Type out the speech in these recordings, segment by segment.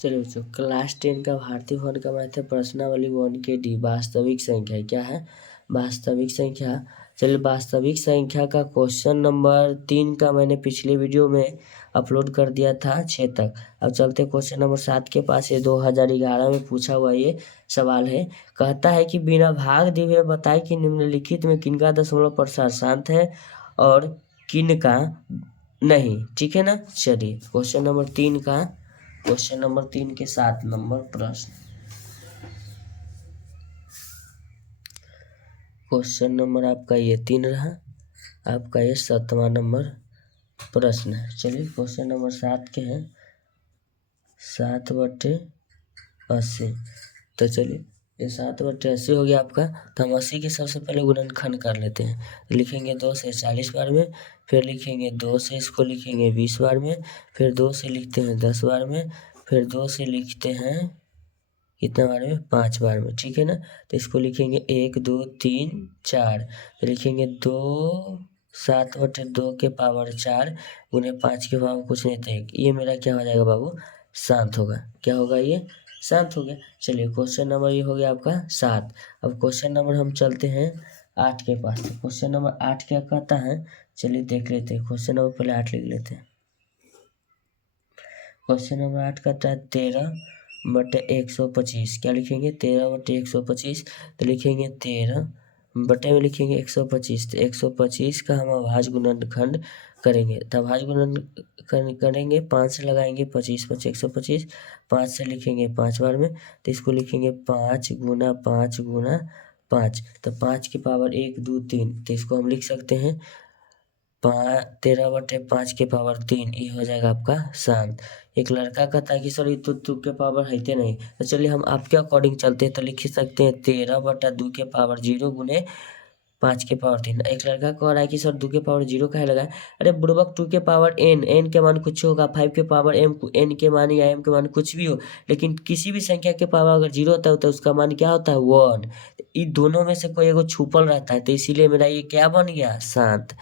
चलिए बच्चों, क्लास 10 का भारतीय भवन का मैथ है प्रश्नावली 1 वास्तविक संख्या क्या है? वास्तविक संख्या। चलिए, वास्तविक संख्या का क्वेश्चन नंबर 3 का मैंने पिछले वीडियो में अपलोड कर दिया था 6 तक। अब चलते क्वेश्चन नंबर 7 के पास। ये 2011 में पूछा हुआ ये सवाल है। कहता है कि बिना भाग दिए हुए बताए कि निम्नलिखित में किनका दशमलव प्रशांत है और किनका नहीं। ठीक है ना। चलिए क्वेश्चन नंबर 3 के 7 नंबर प्रश्न। क्वेश्चन नंबर आपका ये 3 रहा, आपका ये 7वां नंबर प्रश्न है। चलिए क्वेश्चन नंबर 7 के हैं 7/80। तो चलिए ये 7/80 हो गया आपका। तो हम 80 के सबसे पहले गुणनखंड कर लेते हैं। लिखेंगे 2 से 40 बार में, फिर लिखेंगे 2 से इसको लिखेंगे 20 बार में, फिर 2 से लिखते हैं 10 बार में, फिर 2 से लिखते हैं कितना बार में? 5 बार में। ठीक है ना। तो इसको लिखेंगे 1 2 3 4। तो लिखेंगे 2 7/2 के पावर 4 गुने 5 के पावर कुछ नहीं था 1। ये मेरा क्या हो जाएगा बाबू? शांत होगा। क्या होगा? ये शांत हो गया। चलिए क्वेश्चन नंबर ये हो गया आपका 7। अब क्वेश्चन नंबर हम चलते हैं 8 के पास। तो क्वेश्चन नंबर 8 क्या कहता है? चलिए देख लेते हैं। क्वेश्चन नंबर पहले 8 लिख लेते हैं। क्वेश्चन नंबर 8 कहता है 13/125। क्या लिखेंगे? 13/125। तो लिखेंगे 13 बटे में लिखेंगे 125। तो 125 का हम अभाज्य गुणनखंड करेंगे। तो अभाज्य गुणन करेंगे 5 से लगाएंगे 25 × 125। 5 से लिखेंगे 5 बार में। तो इसको लिखेंगे 5 × 5 × 5। तो 5 की पावर 1 2 3। तो इसको हम लिख सकते हैं 13/5 के पावर 3। ये हो जाएगा आपका शांत। एक लड़का कहता है कि सर ये तो 2 के पावर है नहीं। तो चलिए हम आपके अकॉर्डिंग चलते हैं। तो लिख सकते हैं 13/2 के पावर 0 गुने 5 के पावर 3। एक लड़का कह रहा है कि सर 2 के पावर 0 काहे लगाए? अरे बुड़बक, 2 के पावर n के मान कुछ होगा, 5 के पावर n के मान या m के मान कुछ भी हो, लेकिन किसी भी संख्या के पावर अगर 0 होता है तो उसका मान क्या होता है? 1। इन दोनों में से कोई एगो छुपल रहता है, तो इसीलिए मेरा ये क्या बन गया? शांत।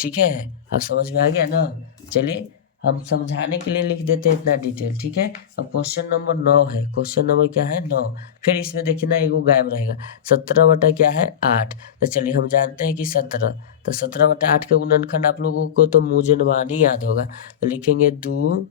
ठीक है, अब समझ में आ गया ना। चलिए हम समझाने के लिए लिख देते हैं इतना डिटेल। ठीक है। अब क्वेश्चन नंबर 9 है। क्वेश्चन नंबर क्या है? 9। फिर इसमें देखिए ना एगो गायब रहेगा। 17 क्या है? 8। तो चलिए हम जानते हैं कि 17। तो 17/8 के गुणनखंड आप लोगों को तो मूजनवानी याद होगा। तो लिखेंगे 2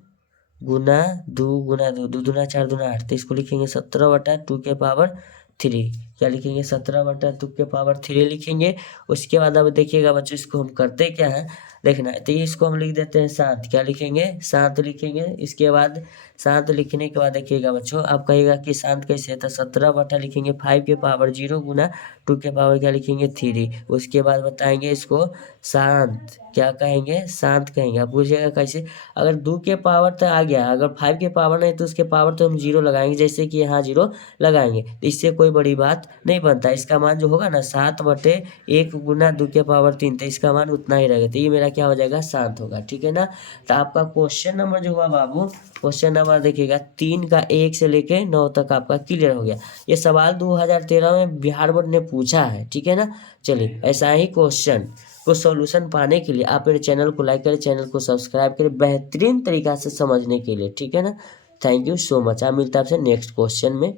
गुना 2 गुना 2, 2 दूना 4 दूना 8। तो इसको लिखेंगे 17/2 के पावर 3। क्या लिखेंगे? 17/2 के पावर 3 लिखेंगे। उसके बाद अब देखिएगा बच्चों, इसको हम करते क्या है देखना है। तो ये इसको हम लिख देते हैं शांत। क्या लिखेंगे? शांत लिखेंगे। इसके बाद शांत लिखने के बाद देखिएगा बच्चों, आप कहिएगा कि शांत कैसे है? तो 17 लिखेंगे 5 के पावर 0 गुना 2 के पावर क्या लिखेंगे? 3। उसके बाद बताएंगे इसको शांत। क्या कहेंगे? शांत कहेंगे। आप पूछिएगा कैसे? अगर 2 के पावर तो आ गया, अगर 5 के पावर नहीं तो उसके पावर तो हम 0 लगाएंगे, जैसे कि यहाँ 0 लगाएंगे। तो इससे कोई बड़ी बात नहीं बनता। इसका मान जो होगा ना 7/1 गुना 2 के पावर 3, तो इसका मान उतना ही रहेगा। तो ये मेरा क्या हो जाएगा? शांत होगा। ठीक है ना। तो आपका क्वेश्चन नंबर जो हुआ बाबू, क्वेश्चन नंबर देखिएगा 3 का 1 से लेके 9 तक आपका क्लियर हो गया। ये सवाल 2013 में बिहार बोर्ड ने पूछा है। ठीक है ना। चलिए ऐसा ही क्वेश्चन को सॉल्यूशन पाने के लिए आप मेरे चैनल को लाइक करें, चैनल को सब्सक्राइब करें बेहतरीन तरीका से समझने के लिए। ठीक है ना। Thank you so much. आप मिलता है आपसे नेक्स्ट क्वेश्चन में।